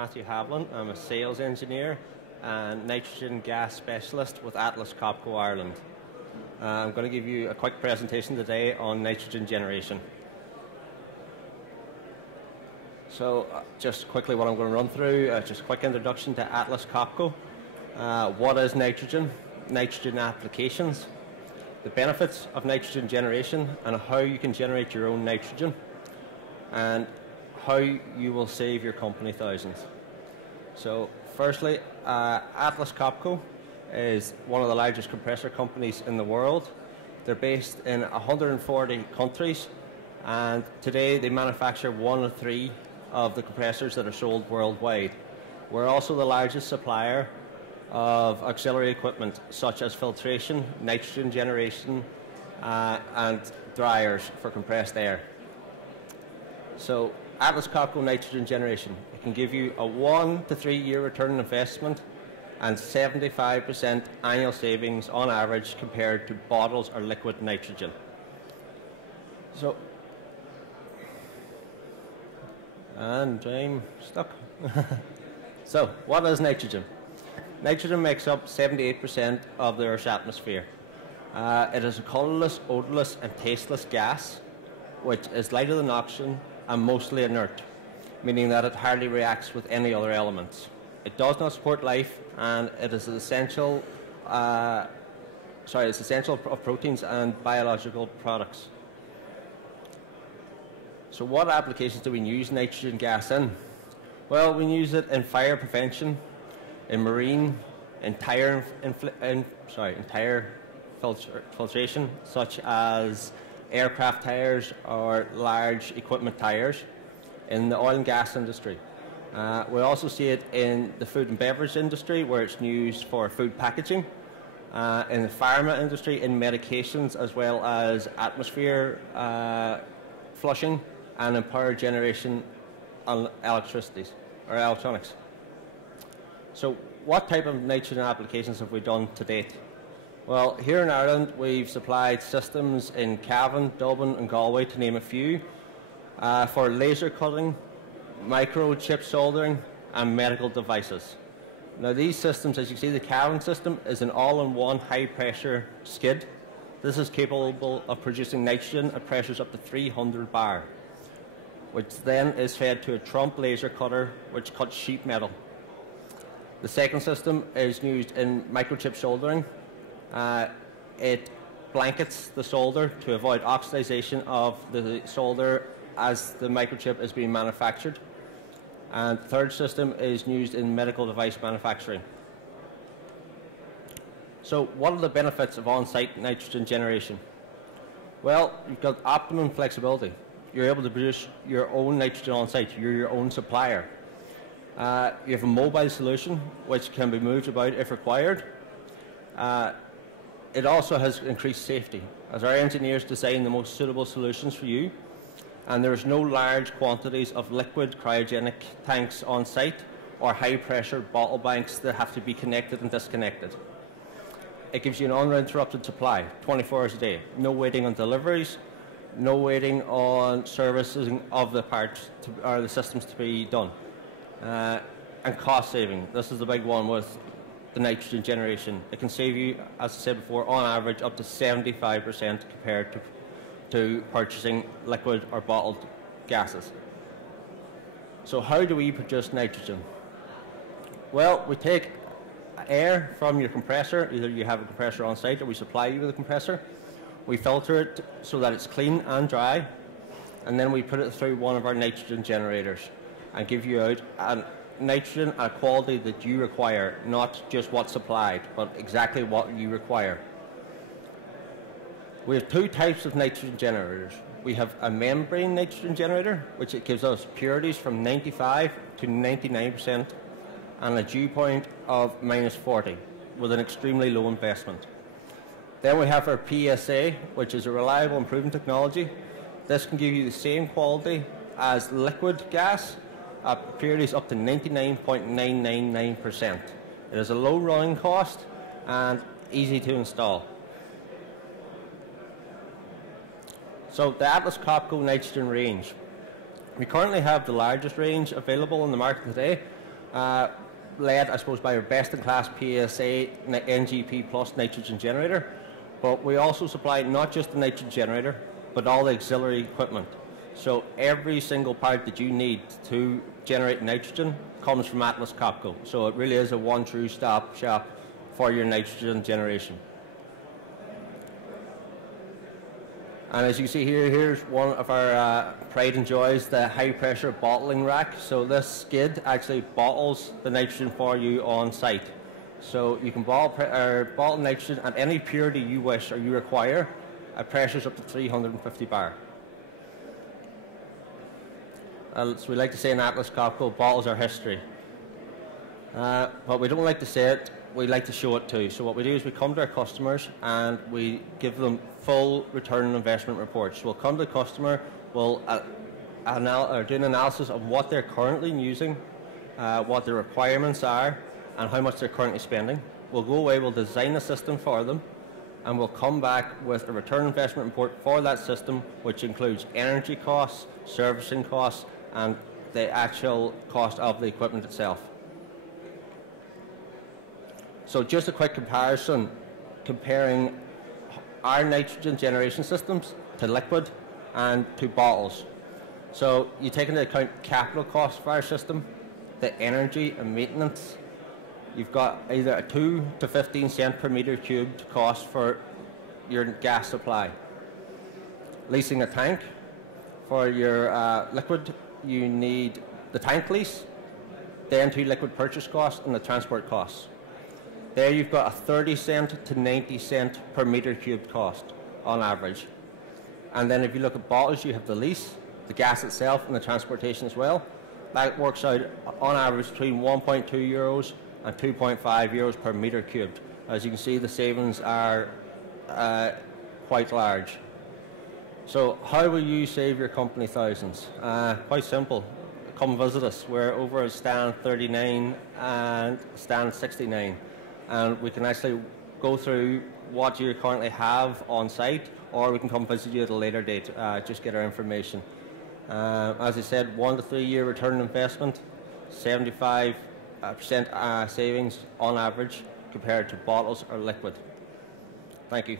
Matthew Havlin. I'm a sales engineer and nitrogen gas specialist with Atlas Copco Ireland. I'm going to give you a quick presentation today on nitrogen generation. So just quickly what I'm going to run through, just a quick introduction to Atlas Copco. What is nitrogen? Nitrogen applications, the benefits of nitrogen generation and how you can generate your own nitrogen, and how you will save your company thousands. So firstly, Atlas Copco is one of the largest compressor companies in the world. They're based in 140 countries, and today they manufacture 1 of 3 of the compressors that are sold worldwide. We're also the largest supplier of auxiliary equipment such as filtration, nitrogen generation, and dryers for compressed air. So Atlas Copco nitrogen generation, it can give you a 1 to 3 year return on investment and 75% annual savings on average compared to bottles or liquid nitrogen. So, and I'm stuck. So, what is nitrogen? Nitrogen makes up 78% of the Earth's atmosphere. It is a colourless, odourless and tasteless gas which is lighter than oxygen and mostly inert, meaning that it hardly reacts with any other elements. It does not support life, and it is essential. It's essential of proteins and biological products. So, what applications do we use nitrogen gas in? Well, we use it in fire prevention, in marine, in tire filtration, such as aircraft tires or large equipment tires, in the oil and gas industry. We also see it in the food and beverage industry, where it's used for food packaging, in the pharma industry, in medications, as well as atmosphere flushing, and in power generation on electricities or electronics. So what type of nitrogen applications have we done to date? Well, here in Ireland, we've supplied systems in Cavan, Dublin and Galway, to name a few, for laser cutting, microchip soldering and medical devices. Now these systems, as you see, the Cavan system is an all-in-one high-pressure skid. This is capable of producing nitrogen at pressures up to 300 bar, which then is fed to a Trump laser cutter which cuts sheet metal. The second system is used in microchip soldering. It blankets the solder to avoid oxidization of the solder as the microchip is being manufactured. And the third system is used in medical device manufacturing. So what are the benefits of on-site nitrogen generation? Well, you've got optimum flexibility. You're able to produce your own nitrogen on-site. You're your own supplier. You have a mobile solution which can be moved about if required. It also has increased safety, as our engineers design the most suitable solutions for you, and there is no large quantities of liquid cryogenic tanks on site or high pressure bottle banks that have to be connected and disconnected. It gives you an uninterrupted supply 24 hours a day, no waiting on deliveries, no waiting on servicing of the parts or the systems to be done. And cost saving, this is the big one with the nitrogen generation. It can save you, as I said before, on average up to 75% compared to purchasing liquid or bottled gases. So how do we produce nitrogen? Well, we take air from your compressor. Either you have a compressor on site or we supply you with a compressor. We filter it so that it's clean and dry, and then we put it through one of our nitrogen generators and give you out a nitrogen at a quality that you require, not just what's supplied, but exactly what you require. We have 2 types of nitrogen generators. We have a membrane nitrogen generator, which it gives us purities from 95 to 99% and a dew point of -40 with an extremely low investment. Then we have our PSA, which is a reliable and proven technology. This can give you the same quality as liquid gas at purities up to 99.999%. It is a low running cost and easy to install. So the Atlas Copco nitrogen range. We currently have the largest range available in the market today led, I suppose, by our best-in-class PSA NGP Plus nitrogen generator. But we also supply not just the nitrogen generator, but all the auxiliary equipment. So every single part that you need to generate nitrogen comes from Atlas Copco. So it really is a one true stop shop for your nitrogen generation. And as you see here, here's one of our pride and joys, the high pressure bottling rack. So this skid actually bottles the nitrogen for you on site. So you can bottle nitrogen at any purity you wish or you require at pressures up to 350 bar. As we like to say in Atlas Copco, bottles are history. But we don't like to say it, we like to show it too. So what we do is we come to our customers and we give them full return on investment reports. We'll come to the customer, we'll do an analysis of what they're currently using, what their requirements are, and how much they're currently spending. We'll go away, we'll design a system for them, and we'll come back with a return on investment report for that system, which includes energy costs, servicing costs, and the actual cost of the equipment itself. So just a quick comparison, comparing our nitrogen generation systems to liquid and to bottles. So you take into account capital costs for our system, the energy and maintenance. You've got either a 2 to 15 cent per meter cubed cost for your gas supply. Leasing a tank for your liquid, you need the tank lease, the N2 liquid purchase cost, and the transport costs. There you've got a 30 cent to 90 cent per meter cubed cost on average. And then if you look at bottles, you have the lease, the gas itself, and the transportation as well. That works out on average between 1.2 euros and 2.5 euros per meter cubed. As you can see, the savings are quite large. So how will you save your company thousands? Quite simple. Come visit us. We're over at stand 39 and stand 69. And we can actually go through what you currently have on site, or we can come visit you at a later date, just get our information. As I said, 1 to 3 year return on investment, 75% savings on average compared to bottles or liquid. Thank you.